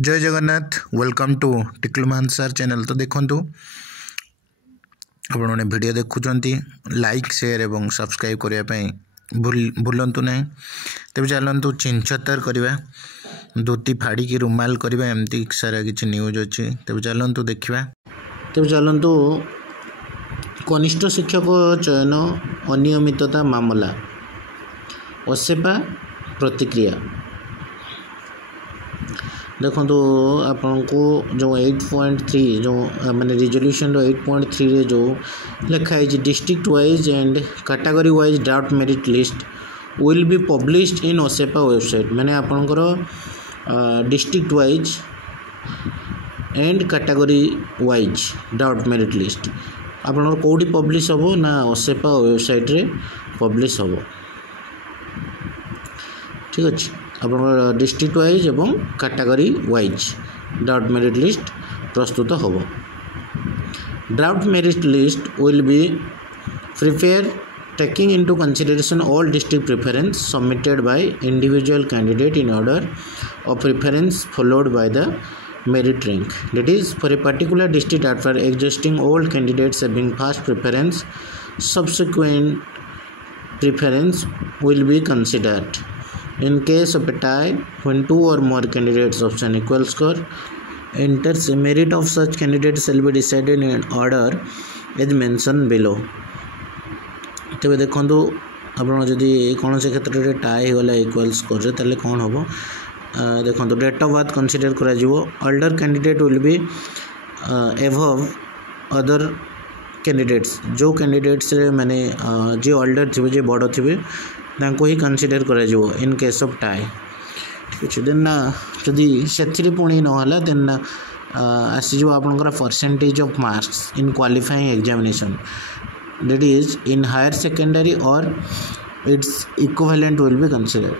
जय Jagannath welcome to टिकलुमान sir channel. तो देखूँ आपने वीडियो देखुंट लाइक शेयर और सब्सक्राइब करने भूलु ना। तेज चलतु चिंछतर करवा धोती फाड़ी की रुमाल करवा एमती सारा किसी न्यूज अच्छी। तेज चलतु देखा। तेज चलतु कनिष्ठ शिक्षक चयन अनियमितता मामला असेपा प्रतिक्रिया देखो आपन को जो 8.3 जो माने रिजोल्यूशन 8.3 रे जो लिखा है district wise and category wise draft merit list will be published in OSEPA website. माने आपनकर district wise and category wise draft merit list आपनकर कोडी पब्लिश होबो ना ओसेपा वेबसाइट रे पब्लिश होबो। ठीक अच्छे आप डिस्ट्रिक्ट वाइज एवं category wise draft merit list प्रस्तुत होब। Draft merit list will be prepare taking into consideration all district preference submitted by individual candidate in order of preference followed by the merit rank, that is for a particular district after exhausting all candidates having first preference subsequent preference will be considered. In case of a tie, when two or more candidates of an equal score enters, a merit of such candidates shall be decided in order as mentioned below. तेज देखो आप कौन से क्षेत्र में tie होगा equal score तेल कौन हम देखो डेट ऑफ बर्थ कंसीडर करा older candidate will be above other candidates जो कैंडिडेट्स माने जी ओल्डर थे जी बड़ थे तांको ही कंसीडर करा इन केस ऑफ टाई। ठीक अच्छे देन जदि से पुणी ना देन आसीज आपंकर percentage of marks in qualifying examination that is in higher secondary और its equivalent will be consider.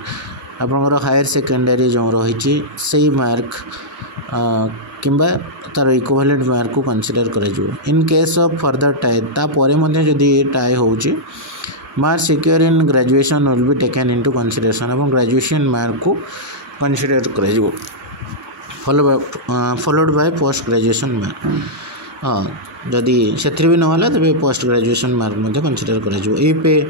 आपंकर हायर सेकेंडरी जो रही से मार्क किंबा तार इक्विवेलेंट मार्क को कंसीडर करा in case of further tie तापर जदि टाई हो marks secure in graduation will be taken into consideration और ग्रेजुएशन मार्क को कंसीडर करा followed by post graduation mark. हाँ जदि से भी ना तेज पोस्ट ग्रेजुएशन मार्क कंसीडर करा if a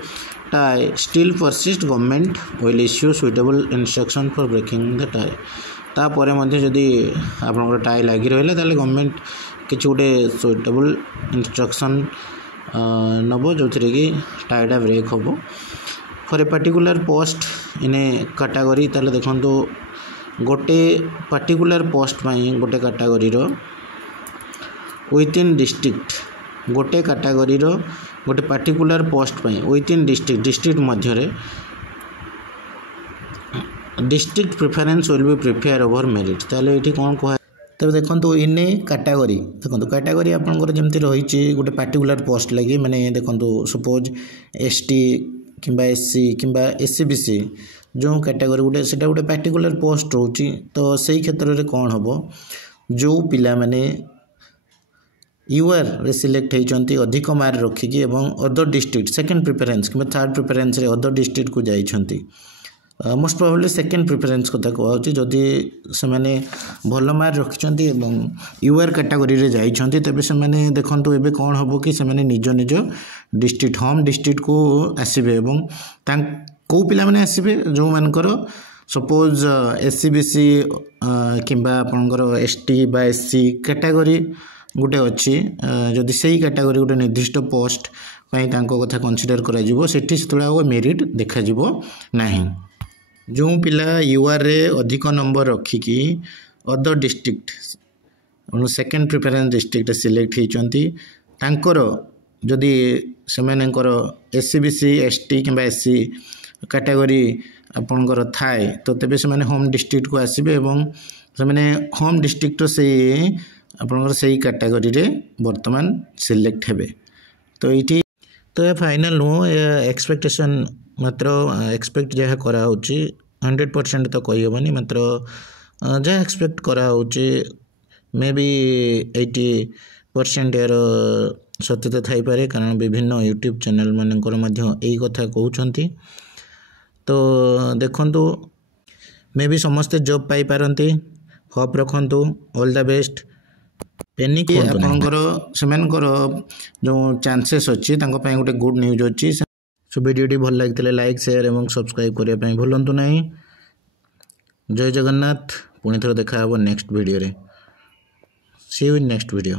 tie still persist government will issue suitable instruction for breaking the tie तापर जदि आप टाई लगी रहा ताले गवर्नमेंट किसी गोटे सुइटेबल इंस्ट्रक्शन नब जो थी कि टाईटा ब्रेक हम for a particular post in A category ताले देखो गोटे पर्टिकुलर पोस्ट गोटे कैटेगरी विथ इन डिस्ट्रिक्ट गोटे कैटेगरी गोटे particular post with in district Madhya district preference will be prepare over merit. ताले ये कौन कह तब देखो इन ए कैटेगरी देखो कैटेगरी आपंकर जमी रही गोटे पर्टिकुलर पोस्ट लगी माने देखो सपोज एसटी किंबा एससी किंबा एससी बीसी जो कैटेगरी गोटे से गोटे पर्टिकुलर पोस्ट रोची तो सही क्षेत्र में कौन हम जो पिला माने यूआर रे सिलेक्ट होती अधिक मार्क रखिकी अदर डिस्ट्रिक्ट सेकेंड प्रिफरेंस कि थर्ड प्रिफरेंस रे अदर डिस्ट्रिक्ट को जाइछंती मोस्ट प्रोबेबली सेकेंड प्रिफरेंस कथा कहूँ जदि से भल मार्क रखिंट यूआर कैटेगरी रे जाइछंती तेबे से देखो एबे कौन हम कि से निज निज डिस्ट्रिक्ट होम डिस्ट्रिक्ट को आसबे और कौ पिला माने आसबे जो मानकर सपोज एससी बीसी किंबा आपनकर एसटी बा एससी कैटेगरी गोटे अच्छी जदि से कैटेगरी गोटे निर्दिष्ट पोस्ट कथा कंसीडर कर मेरिट देखा नहीं। जो पिला यूआर रे अधिक नंबर रखिकी other district second preference district select होती जदि से एससी बीसी एसटी किंबा एससी कैटेगरी आपनकर थाए तो तेबे से होम डिस्ट्रिक्ट को आसबे से होम डिस्ट्रिक्ट से आपनकर से कैटेगरी रे वर्तमान सिलेक्ट हेबे। तो ये तो ये फाइनल नुह एक्सपेक्टेशन मात्र एक्सपेक्ट जहाँ करा 100% तो कहीहबनी मात्र जहाँ एक्सपेक्ट करा मे बी 80% यार सत्यता थाई पारे कारण विभिन्न यूट्यूब चैनल मानकर यही कथा कहते। तो देखो मे बी समस्ते जॉब पाई पारती होप रखु ऑल द बेस्ट पेनिक आपणकर सेमानकर जो चांसेस अच्छी गोटे गुड न्यूज अच्छी सो वीडियोटी भल लगी लाइक शेयर और सब्सक्राइब करने भूलु ना। जय जगन्नाथ पुणी थोड़ा देखा next video see you in next video.